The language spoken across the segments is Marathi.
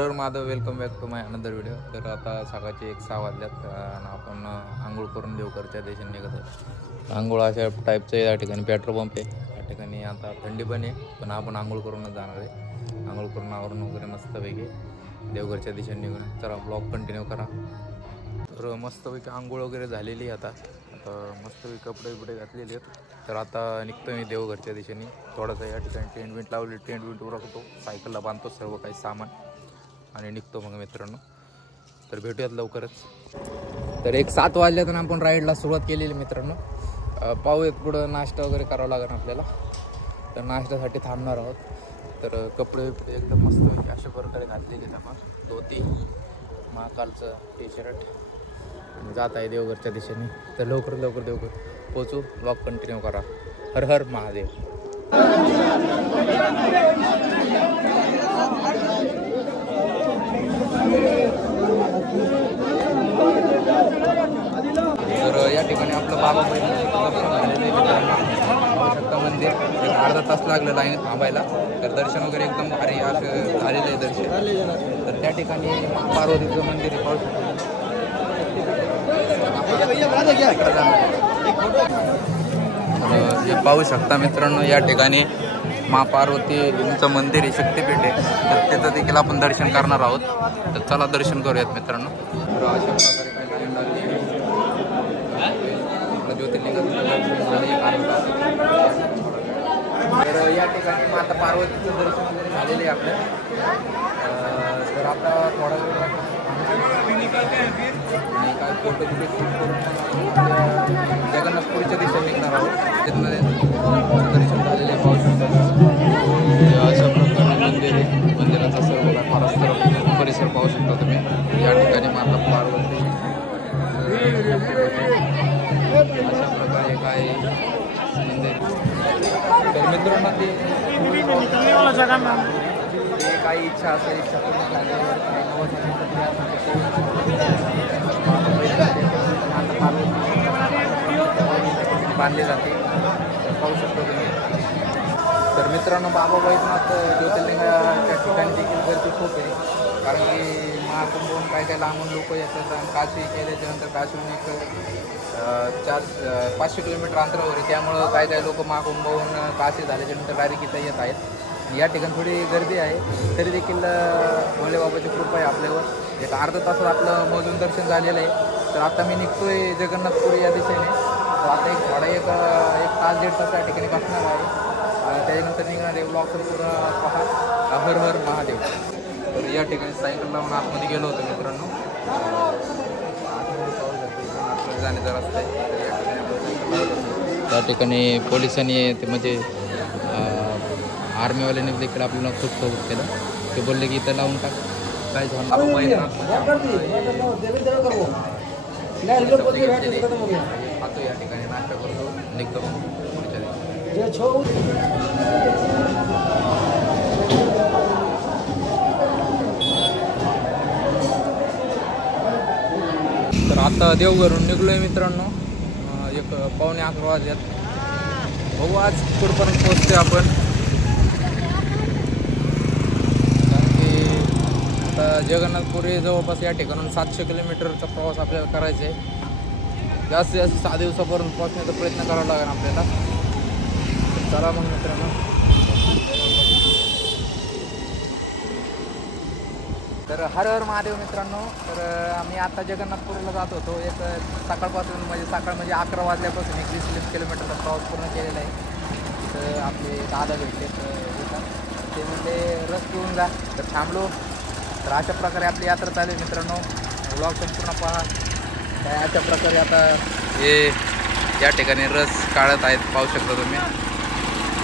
तर Madhav, welcome back to my another video. तर आता सकाळचे 6 वाजल्यात आणि आपण आंघोळ करून देवघरच्या दिशेने निघत आहे. आंघोळ अशा टाईपचं या ठिकाणी पेट्रोल पंप आहे. या ठिकाणी आता थंडी पण आहे, पण आपण आंघोळ करूनच जाणार आहे. आंघोळ करून आवरून वगैरे मस्तपैकी देवघरच्या दिशेने निघून चला ब्लॉग कंटिन्यू करा. तर मस्तपैकी आंघोळ वगैरे झालेली आता मस्तपैकी कपडे बिपडे घातलेले आहेत. तर आता निघतो मी देवघरच्या दिशेने. थोडंसं या ठिकाणी टेंट विंट लावले, टेंट विंट उरकतो, सायकलला बांधतो सर्व काही सामान आणि निघतो मग मित्रांनो. तर भेटूयात लवकरच. तर 7 वाजल्यातून आपण राईडला सुरुवात केलेली मित्रांनो. पाहूयात पुढं नाश्ता वगैरे करावा लागेल आपल्याला. तर नाश्त्यासाठी थांबणार आहोत. तर कपडे बिपडे एकदम मस्त अशा प्रकारे घातलेले आपण. धोती, महाकालचं टी शर्ट, जात आहे देवघरच्या दिशेने. तर लवकर देवघर पोचू. ब्लॉग कंटिन्यू करा. हर हर महादेव. तर या ठिकाणी आपलं बाबा दर्शन झालेलं आहे. मंदिर एक अर्धा तास लागलं लाईन थांबायला. तर दर्शन वगैरे एकदम भारी असं झालेलं आहे दर्शन. तर त्या ठिकाणी पार्वतीचं मंदिर आहे. हे पाहू शकता मित्रांनो, या ठिकाणी पार्वतीचं मंदिर आहे, शक्तिपीठ आहे. तर तिथं देखील आपण दर्शन करणार आहोत. तर चला दर्शन करूयात मित्रांनो. तर अशा प्रकारे काही लाईन लागली. तर या ठिकाणी माता पार्वतीचं दर्शन वगैरे झालेलं आहे आपलं. तर आता थोडा वेळ काय फोटो तिथे शूट करून जगन्नाथपुरीच्या दिशेने निघणार आहोत. तिथमध्ये दर्शन झालेले आहे. पाहू शकता अशा प्रकारे मंदिर आहे. मंदिराचा सर्व महाराष्ट्र परिसर पाहू शकता तुम्ही. या ठिकाणी माता पार्वती अशा प्रकारे काय मंदिर. तर मित्रांनो, ते काही इच्छा असेल, इच्छा पूर्ण बांधले जाते. पाहू शकतो तुम्ही. तर मित्रांनो, बाबा बैजनाथ ज्योतिर्लिंगाच्या ठिकाणी देखील गर्दी खूप आहे. कारण की महाकुंभहून काय लांबून लोक येतात. आणि काशी केल्याच्यानंतर काशीहून एक 500 किलोमीटर अंतरावर आहे. त्यामुळं काय लोक महाकुंभहून काशी झाल्याच्यानंतर डायरेक्ट इथं येत आहेत. या ठिकाणी थोडी गर्दी आहे, तरी देखील भोले बाबाची कृपा आहे आपल्यावर. एक अर्धा तासात आपलं मोजून दर्शन झालेलं आहे. तर आता मी निघतोय जगन्नाथपुरी या दिशेने. तर आता एक तास 1.5 तास या ठिकाणी बसणार आहे. त्याच्यानंतर निघणार आहे. ब्लॉग पूर्ण पहा. हर हर महादेव. तर या ठिकाणी सायकल लावून आतमध्ये गेलो होतो मित्रांनो. जाण्याचा रस्ता आहे. त्या ठिकाणी पोलिसांनी ते म्हणजे आर्मीवाल्याने देखील आपल्याला खूप सोबत केलं. ते बोलले की इथं लावून टाक, काय झालं. खातो या ठिकाणी, नाश्ता करतो, निघतो पुढच्या दिवशी. तर आता देवघरून निघलोय मित्रांनो. एक 11:15 वाजल्यात. बघू आज कुठपर्यंत पोहोचते आपण. कारण की आता जगन्नाथपुरी जवळपास या ठिकाणून 700 किलोमीटरचा प्रवास आपल्याला करायचा आहे. जास्तीत जास्त 6 दिवसापर्यंत पोहोचण्याचा प्रयत्न करावा लागेल आपल्याला. चला मग मित्रांनो. तर हर हर महादेव मित्रांनो. तर आम्ही आता जगन्नाथपुरीला जात होतो. एक सकाळपासून म्हणजे 11 वाजल्यापासून 20 किलोमीटरचा प्रवास पूर्ण केलेला आहे. तर आपले दादा भेटले. ते म्हणजे रस घेऊन जा. तर थांबलो. तर अशा प्रकारे आपली यात्रा चालू आहे मित्रांनो. ब्लॉग संपूर्ण पहा. अशा प्रकारे आता हे या ठिकाणी रस काढत आहेत. पाहू शकता तुम्ही.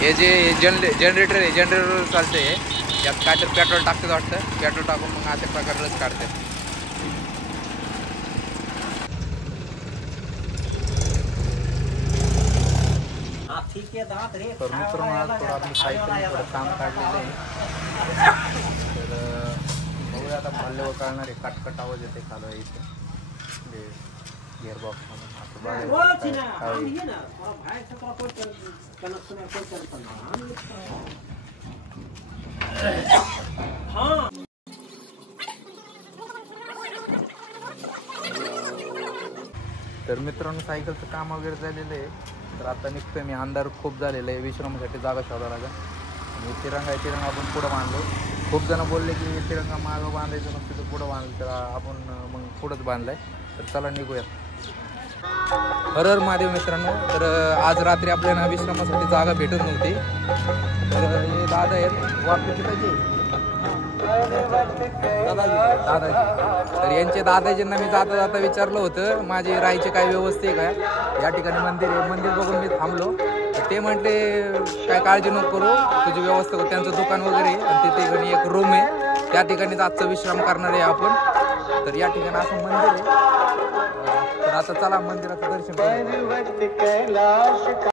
हे जे जनरेटर आहे, जनरेटर चालते आहे. यात काय तर पेट्रोल टाकतात वाटतं. पेट्रोल टाकून मग अशा प्रकारे रस काढतात. तर मित्रांनो, आज थोडं आपली सायकल थोडं काम काढलेलं आहे. तर बघूया आता भाल्यवर काढणार आहे. कटकट आवाज येते खालं इथं गिअरबॉक्स म्हणून. आता तर मित्रांनो सायकलचं काम वगैरे झालेलं आहे. तर आता निघतोय मी. अंधार खूप झालेलं आहे. विश्रामासाठी जागा शोधावं लागेल. आणि तिरंगा आपण पुढं बांधलो. खूप जण बोलले की तिरंगा मागं बांधायचं नसतं तर पुढं बांधलं. तर आपण मग पुढंच बांधलाय. तर चला निघूया. हर हर महादेव मित्रांनो. तर आज रात्री आपल्याला विश्रामासाठी जागा भेटत नव्हती. तर हे दादा आहेत वापस दादाजी. तर यांचे दादाजींना मी जाता जाता विचारलं होतं माझे राहायचे काय व्यवस्था आहे का, या ठिकाणी मंदिर आहे, मंदिर बघून मी थांबलो. तर ते म्हटले काय काळजी नको करू, तुझी व्यवस्था करू. त्यांचं दुकान वगैरे आहे आणि तिथे एक रूम आहे, त्या ठिकाणीच आजचा विश्राम करणार आहे आपण. तर या ठिकाणी असं मंदिर आहे. तर आता चला मंदिराचं दर्शन करू.